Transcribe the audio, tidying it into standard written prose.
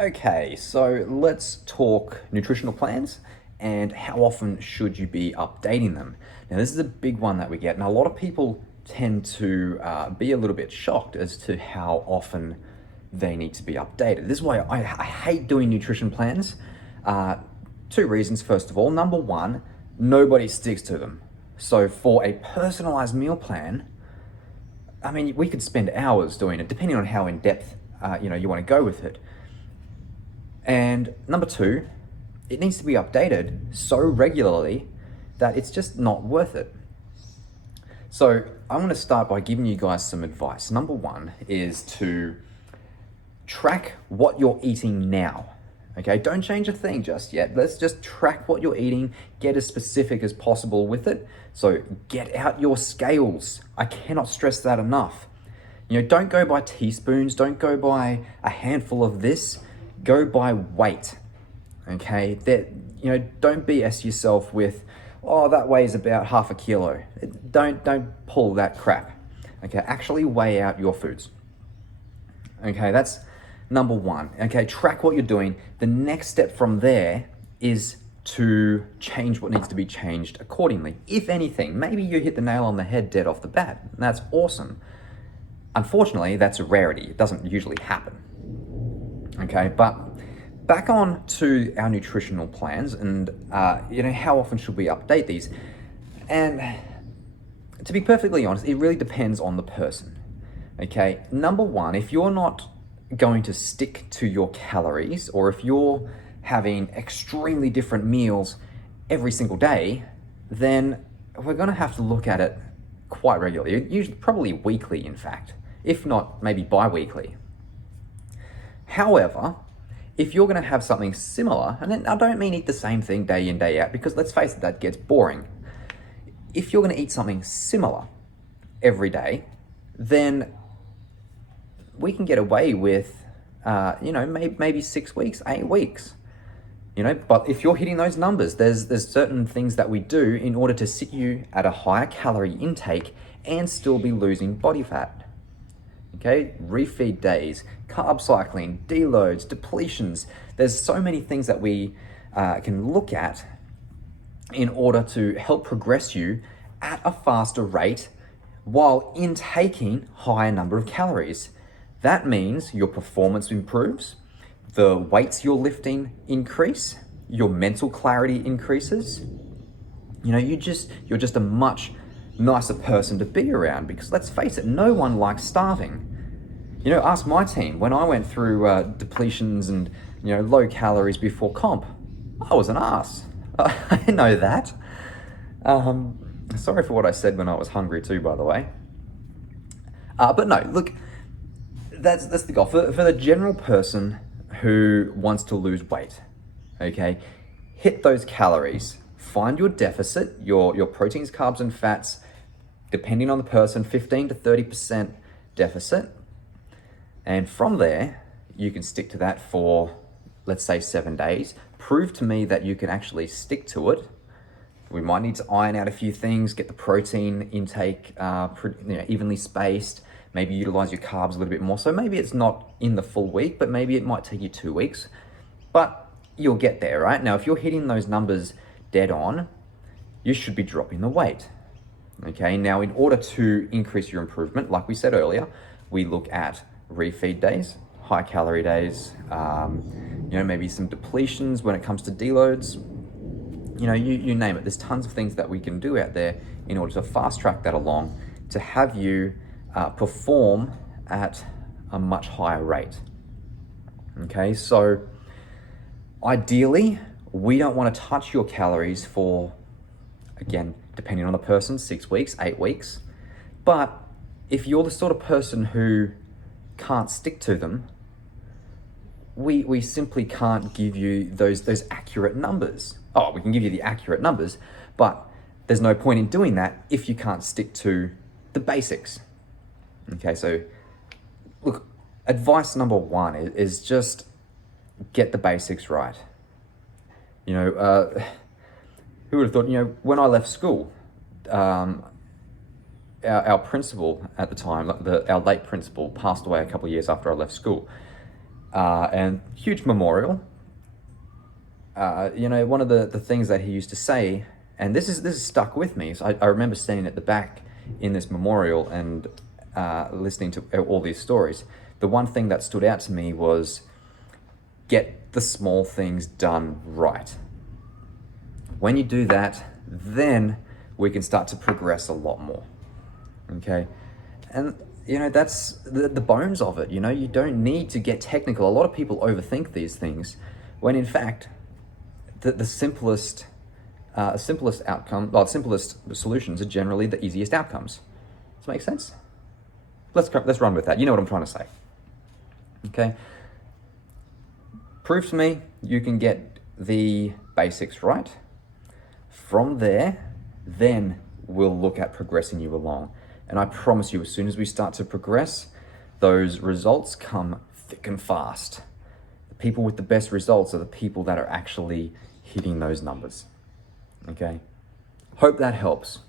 Okay, so let's talk nutritional plans and how often should you be updating them. Now, this is a big one that we get, and a lot of people tend to be a little bit shocked as to how often they need to be updated. This is why I hate doing nutrition plans. Two reasons. First of all, number one, nobody sticks to them. So, for a personalized meal plan, I mean, we could spend hours doing it, depending on how in depth you want to go with it. And number two, it needs to be updated so regularly that it's just not worth it. So I'm going to start by giving you guys some advice. Number one is to track what you're eating now. Okay, don't change a thing just yet. Let's just track what you're eating, get as specific as possible with it. So get out your scales. I cannot stress that enough. Don't go by teaspoons, don't go by a handful of this, go by weight. Okay, don't BS yourself with, oh, that weighs about half a kilo. Don't pull that crap. Okay, actually weigh out your foods. Okay, that's number one. Okay, track what you're doing. The next step from there is to change what needs to be changed accordingly. If anything, maybe you hit the nail on the head dead off the bat. That's awesome. Unfortunately, that's a rarity. It doesn't usually happen. Okay, but back on to our nutritional plans and, how often should we update these? And to be perfectly honest, it really depends on the person. Okay, number one, if you're not going to stick to your calories, or if you're having extremely different meals every single day, then we're going to have to look at it quite regularly, usually probably weekly, in fact, if not maybe bi-weekly. However, if you're going to have something similar, and I don't mean eat the same thing day in, day out, because let's face it, that gets boring. If you're going to eat something similar every day, then we can get away with, maybe 6 weeks, 8 weeks. But if you're hitting those numbers, there's certain things that we do in order to sit you at a higher calorie intake and still be losing body fat. Okay, refeed days, carb cycling, deloads, depletions. There's so many things that we can look at in order to help progress you at a faster rate while intaking higher number of calories. That means your performance improves, the weights you're lifting increase, your mental clarity increases. You're just a much nicer person to be around, because let's face it, no one likes starving. Ask my team. When I went through depletions and low calories before comp, I was an ass. I know that. Sorry for what I said when I was hungry too, by the way. But no, look, that's the goal. For the general person who wants to lose weight, okay, hit those calories. Find your deficit, your proteins, carbs, and fats, depending on the person, 15 to 30% deficit. And from there, you can stick to that for, let's say, 7 days. Prove to me that you can actually stick to it. We might need to iron out a few things, get the protein intake evenly spaced, maybe utilize your carbs a little bit more. So maybe it's not in the full week, but maybe it might take you 2 weeks. But you'll get there, right? Now, if you're hitting those numbers dead on, you should be dropping the weight. Okay, now in order to increase your improvement, like we said earlier, we look at refeed days, high calorie days, maybe some depletions when it comes to deloads. You name it. There's tons of things that we can do out there in order to fast track that along to have you perform at a much higher rate. Okay, so ideally, we don't want to touch your calories for, again, depending on the person, 6 weeks, 8 weeks. But if you're the sort of person who can't stick to them, we simply can't give you those accurate numbers. Oh, we can give you the accurate numbers, but there's no point in doing that if you can't stick to the basics. Okay, so look, advice number one is just get the basics right. Who would have thought, when I left school, our principal at the time, our late principal, passed away a couple of years after I left school. and huge memorial. One of the things that he used to say, and this is stuck with me. So I remember standing at the back in this memorial and listening to all these stories. The one thing that stood out to me was, get the small things done right. When you do that, then we can start to progress a lot more. Okay? And that's the bones of it. You don't need to get technical. A lot of people overthink these things, when in fact, the simplest solutions are generally the easiest outcomes. Does that make sense? Let's run with that. You know what I'm trying to say. Okay? Prove to me you can get the basics right. From there, then we'll look at progressing you along. And I promise you, as soon as we start to progress, those results come thick and fast. The people with the best results are the people that are actually hitting those numbers. Okay? Hope that helps.